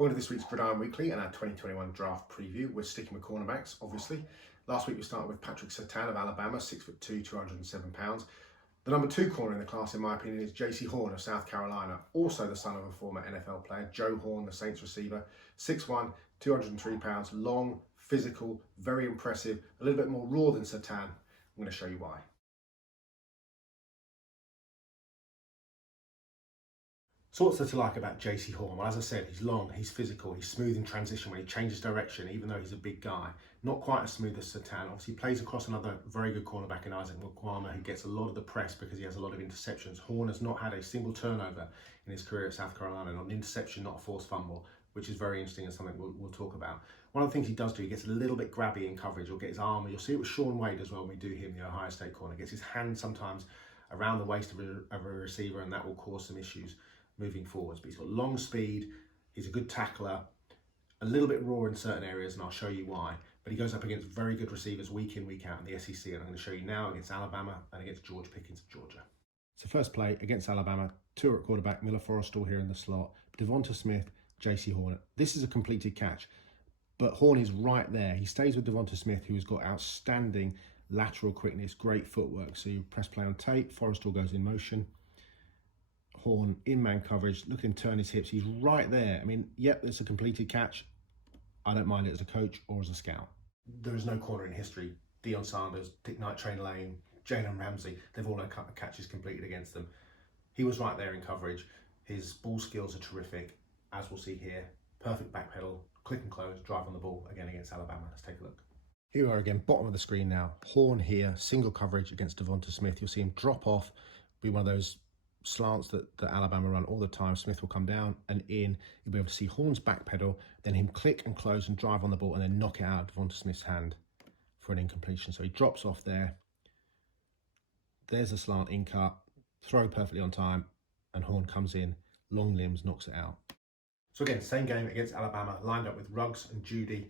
On to this week's Gridiron Weekly and our 2021 draft preview. We're sticking with cornerbacks, obviously. Last week we started with Patrick Surtain of Alabama, 6'2", 207 pounds. The number 2 corner in the class, in my opinion, is Jaycee Horn of South Carolina, also the son of a former NFL player, Joe Horn, the Saints receiver, 6'1", 203 pounds, long, physical, very impressive, a little bit more raw than Surtain. I'm going to show you why. So what's there to like about Jaycee Horn? Well, as I said, he's long, he's physical, he's smooth in transition when he changes direction, even though he's a big guy. Not quite as smooth as Surtain. Obviously, he plays across another very good cornerback in Isaac Mukwama, who gets a lot of the press because he has a lot of interceptions. Horn has not had a single turnover in his career at South Carolina, not an interception, not a forced fumble, which is very interesting and something we'll talk about. One of the things he does do, he gets a little bit grabby in coverage. He'll get his arm, you'll see it with Shaun Wade as well when we do him, the Ohio State corner. Gets his hand sometimes around the waist of a receiver, and that will cause some issues moving forwards. But he's got long speed, he's a good tackler, a little bit raw in certain areas, and I'll show you why. But he goes up against very good receivers week in, week out in the SEC, and I'm going to show you now against Alabama and against George Pickens of Georgia. So first play against Alabama, two at quarterback, Miller Forrestal here in the slot, Devonta Smith, Jaycee Horn. This is a completed catch, but Horn is right there. He stays with Devonta Smith, who has got outstanding lateral quickness, great footwork. So you press play on tape, Forrestal goes in motion, Horn in man coverage, look at him turn his hips, he's right there. I mean, yep, it's a completed catch. I don't mind it as a coach or as a scout. There is no corner in history. Deion Sanders, Dick Knight, Train Lane, Jalen Ramsey, they've all had catches completed against them. He was right there in coverage. His ball skills are terrific, as we'll see here. Perfect back pedal, click and close, drive on the ball again against Alabama. Let's take a look. Here we are again, bottom of the screen now. Horn here, single coverage against Devonta Smith. You'll see him drop off, be one of those slants that Alabama run all the time. Smith will come down and in. You'll be able to see Horn's back pedal, then him click and close and drive on the ball and then knock it out of Devonta Smith's hand for an incompletion. So he drops off there. There's a slant in cut, throw perfectly on time, and Horn comes in, long limbs, knocks it out. So again, same game against Alabama, lined up with Ruggs and Judy.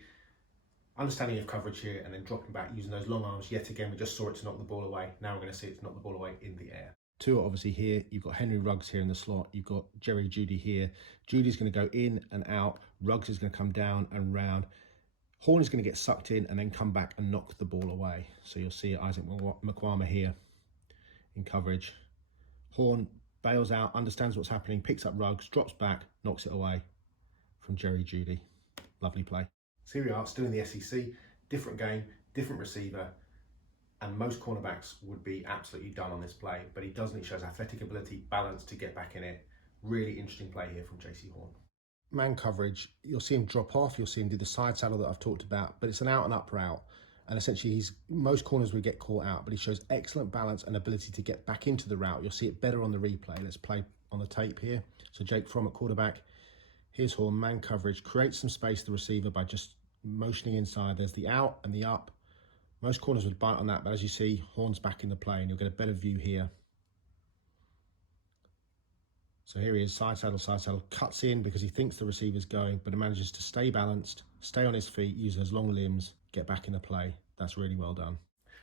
Understanding of coverage here and then dropping back, using those long arms. Yet again, we just saw it to knock the ball away. Now we're going to see it to knock the ball away in the air. Two are obviously here. You've got Henry Ruggs here in the slot. You've got Jerry Jeudy here. Judy's going to go in and out. Ruggs is going to come down and round. Horn is going to get sucked in and then come back and knock the ball away. So you'll see Isaac Mukwama here in coverage. Horn bails out, understands what's happening, picks up Ruggs, drops back, knocks it away from Jerry Jeudy. Lovely play. So here we are, still in the SEC. Different game, different receiver. And most cornerbacks would be absolutely done on this play, but he doesn't. He shows athletic ability, balance to get back in it. Really interesting play here from Jaycee Horn. Man coverage, you'll see him drop off, you'll see him do the side saddle that I've talked about, but it's an out and up route. And essentially most corners would get caught out, but he shows excellent balance and ability to get back into the route. You'll see it better on the replay. Let's play on the tape here. So Jake Fromm at quarterback. Here's Horn, man coverage, creates some space to the receiver by just motioning inside. There's the out and the up. Most corners would bite on that, but as you see, Horn's back in the play, and you'll get a better view here. So here he is, side saddle, cuts in because he thinks the receiver's going, but he manages to stay balanced, stay on his feet, use those long limbs, get back in the play. That's really well done.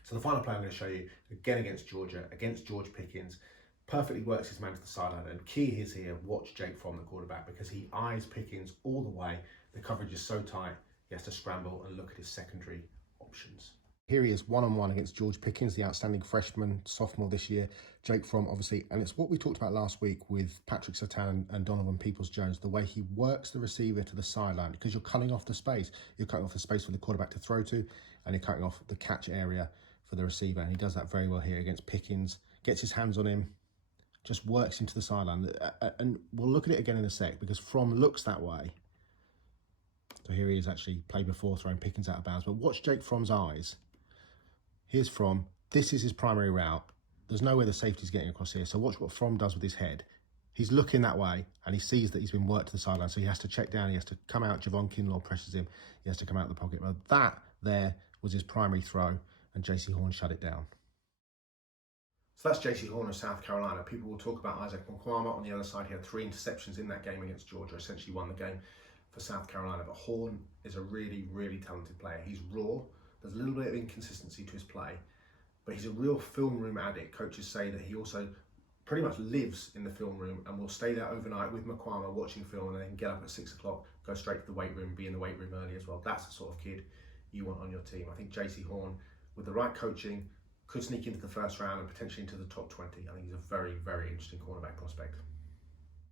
So the final play I'm going to show you, again against Georgia, against George Pickens, perfectly works his man to the sideline. And key is here, watch Jake Fromm, the quarterback, because he eyes Pickens all the way. The coverage is so tight, he has to scramble and look at his secondary options. Here he is one-on-one against George Pickens, the outstanding freshman, sophomore this year, Jake Fromm, obviously. And it's what we talked about last week with Patrick Surtain and Donovan Peoples-Jones, the way he works the receiver to the sideline, because you're cutting off the space. You're cutting off the space for the quarterback to throw to, and you're cutting off the catch area for the receiver. And he does that very well here against Pickens, gets his hands on him, just works into the sideline. And we'll look at it again in a sec, because Fromm looks that way. So here he is actually play before throwing Pickens out of bounds. But watch Jake Fromm's eyes. Here's Fromm. This is his primary route. There's no way the safety's getting across here. So watch what Fromm does with his head. He's looking that way and he sees that he's been worked to the sideline. So he has to check down. He has to come out. Javon Kinlaw presses him. He has to come out of the pocket. But that there was his primary throw, and Jaycee Horn shut it down. So that's Jaycee Horn of South Carolina. People will talk about Isaac Mukwama on the other side. He had 3 interceptions in that game against Georgia, essentially won the game for South Carolina. But Horn is a really, really talented player. He's raw. There's a little bit of inconsistency to his play, but he's a real film room addict. Coaches say that he also pretty much lives in the film room and will stay there overnight with Makwama watching film and then get up at 6 o'clock, go straight to the weight room, be in the weight room early as well. That's the sort of kid you want on your team. I think Jaycee Horn, with the right coaching, could sneak into the first round and potentially into the top 20. I think he's a very, very interesting cornerback prospect.